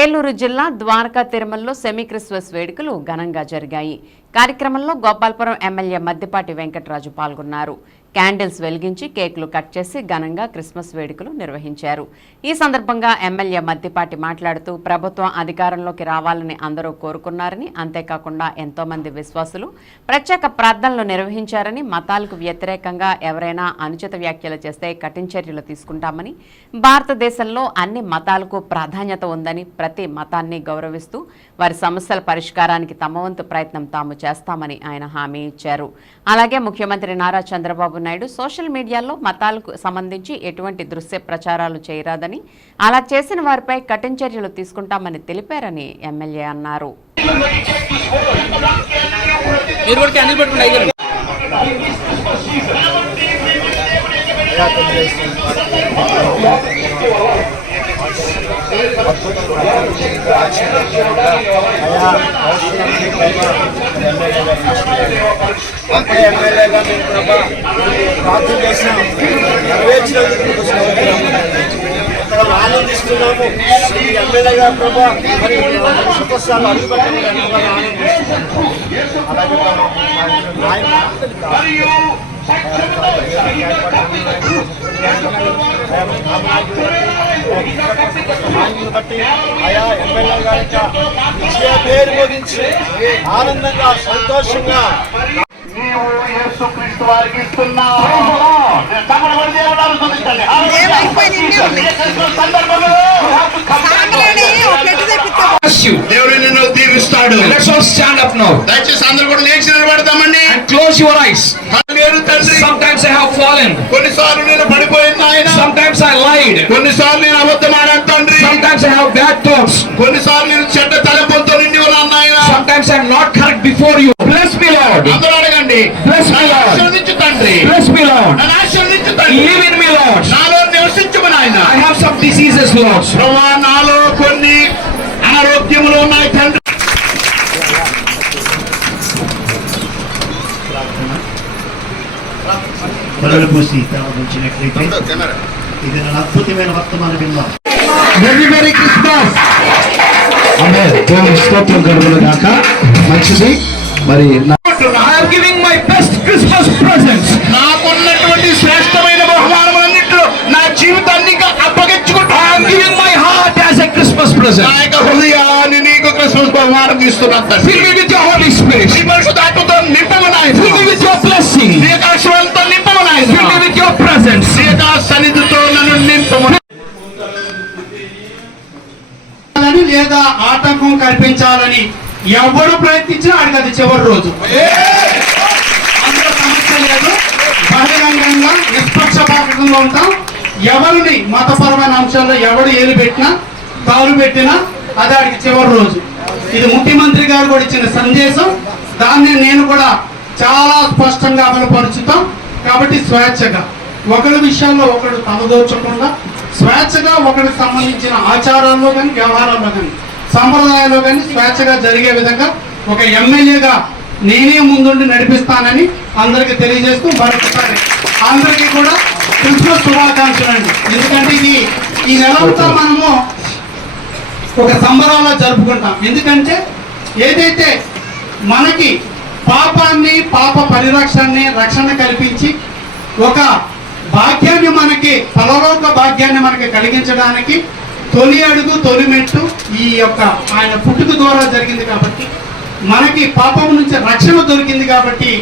ఏలూరు జిల్లా ద్వారకా తిరుమలలో semi Christmas వేడుకలు ఘనంగా జరిగాయి. కార్యక్రమంలో గోపాల్పురం ఎమ్మెల్యే మద్దిపాటి వెంకటరాజు పాల్గొన్నారు. క్యాండిల్స్ వెలిగించి కేకులు కట్ చేసి ఘనంగా క్రిస్మస్ వేడుకలు నిర్వహించారు. ఈ సందర్భంగా ఎమ్మెల్యే మద్దిపాటి మాట్లాడుతూ ప్రభుత్వం అధికారంలోకి రావాలని అందరూ కోరుకున్నారని అంతేకాకుండా ఎంతో మంది విశ్వాసులు ప్రత్యేక ప్రార్థనలు నిర్వహించారని మతాలకు వ్యతిరేకంగా ఎవరైనా అనుచిత వ్యాఖ్యలు చేస్తే కఠిన చర్యలు తీసుకుంటామని భారతదేశంలో అన్ని మతాలకు ప్రాధాన్యత ఉందని ప్రతి మతాన్ని గౌరవిస్తూ వారి సమస్యల పరిష్కారానికి తమ వంతు ప్రయత్నం తాము చేస్తామని ఆయన హామీ ఇచ్చారు. అలాగే ముఖ్యమంత్రి నారా చంద్రబాబు నాయుడు సోషల్ మీడియాలో మతాలకు సంబంధించి ఎటువంటి దృశ్య ప్రచారాలు చేయరాదని అలా చేసిన వారిపై కఠిన చర్యలు తీసుకుంటామని తెలిపారని ఎమ్మెల్యే అన్నారు. మీరు అప్పుడే ఎమ్మెల్యేగా మేము ప్రభా ప్రార్థన చేసినాం నెరవేర్చినందుకు ఆనందిస్తున్నాము ఎమ్మెల్యేగా ప్రభా మరి సుఖస్థాలు అలాగే ప్రభా, బట్టి ఆయా ఎమ్మెల్యే గారి యొక్క పేరు ఆనందంగా సంతోషంగా వారికి కూడా దేవుడు నిన్ను దీవిస్తాడు దయచేసి అందరూ కూడా లేచి నిలబడతామండి క్లోజ్ యువర్ ఐస్ తండ్రి Sometimes I have fallen. కొన్నిసార్లు నేను పడిపోయిన Sometimes I lied. కొన్నిసార్లు నేను అబద్ధం ఆడాను తండ్రి Sometimes I have bad thoughts. కొన్నిసార్లు నేను చెడ్డ తలపులతో నిండి ఉన్నాను ఆయన Sometimes I'm not correct before you. Bless me, Lord. అందరూ అడగండి Bless me, Lord. ఆశీర్వదించు తండ్రి Bless me, Lord. నన్ను ఆశీర్వదించు తండ్రి Live in me, Lord. నాలో నివసించమని ఆయన I have some diseases, Lord. ప్రభా నాలో కొన్ని అనారోగ్యములు ఉన్నాయి తండ్రి పొలలు పూసి ప్రారంభించినట్లయితే ఇది నా అద్భుతమైన వర్తమాన బింబం వెరీ వెరీ క్రిస్మస్ అంటే దేవుని స్తోత్రం గడువులు గాక మంచిది మరి I am giving my best Christmas presents నాకున్నటువంటి శ్రేష్టమైన బహుమానములన్నింటిలో నా జీవితాన్ని ఇంకా I am అప్పగించుకుంటాను giving my heart as a Christmas నా ప్రెజెంట్ యొక్క హృదయాన్ని నీకు క్రిస్మస్ బహుమానం ఇస్తున్నాను తండ్రి. Fill me with your Holy Spirit నీ పరిశుద్ధాత్మతో నింపమని ఆయన fill me with your blessing నీ యొక్క మీద ఆటంకం కల్పించాలని ఎవరు ప్రయత్నించినా ఆడికి అది చివరి రోజు. అందులో సమస్య లేదు. బహిరంగంగా నిష్పక్షపాతంగా ఉంటాం. ఎవరిని మతపరమైన అంశాల్లో ఎవడు ఏలు పెట్టినా కాలు పెట్టినా అది ఆడికి చివరి రోజు. ఇది ముఖ్యమంత్రి గారు కూడా ఇచ్చిన సందేశం. దాన్ని నేను కూడా చాలా స్పష్టంగా అమలుపరుచుతాం. కాబట్టి స్వేచ్ఛగా. ఒకరి విషయాల్లో ఒకడు తలదోచకుండా స్వేచ్ఛగా ఒకరికి సంబంధించిన ఆచారాల్లో కానీ వ్యవహారాల్లో కానీ సంప్రదాయాల్లో కానీ స్వేచ్ఛగా జరిగే విధంగా ఒక ఎమ్మెల్యేగా నేనే ముందుండి నడిపిస్తానని అందరికీ తెలియజేస్తూ మరొకసారి అందరికీ కూడా క్రిస్మస్ శుభాకాంక్షలు అండి. ఎందుకంటే ఇది ఈ నెలంతా మనము ఒక సంబరాల్లో జరుపుకుంటాం. ఎందుకంటే ఏదైతే మనకి పాపాన్ని పాప పరిరక్షణని రక్షణ కల్పించి ఒక భాగ్యాన్ని మనకి పరలోక భాగ్యాన్ని మనకి కలిగించడానికి తొలి అడుగు తొలి మెట్టు ఈ యొక్క ఆయన పుట్టుక ద్వారా జరిగింది కాబట్టి మనకి పాపం నుంచి రక్షణ దొరికింది కాబట్టి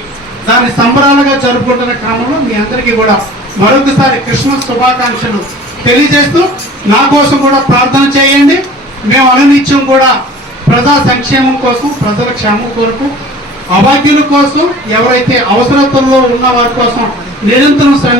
దాన్ని సంబరాలుగా జరుపుకుంటున్న క్రమంలో మీ అందరికీ కూడా మరొకసారి క్రిస్మస్ శుభాకాంక్షలు తెలియజేస్తూ నా కోసం కూడా ప్రార్థన చేయండి. మేము అనునిత్యం కూడా ప్రజా సంక్షేమం కోసం ప్రజల క్షేమం కొరకు అభాగ్యుల కోసం ఎవరైతే అవసరతల్లో ఉన్న వారి కోసం నిరంతరం శ్రమ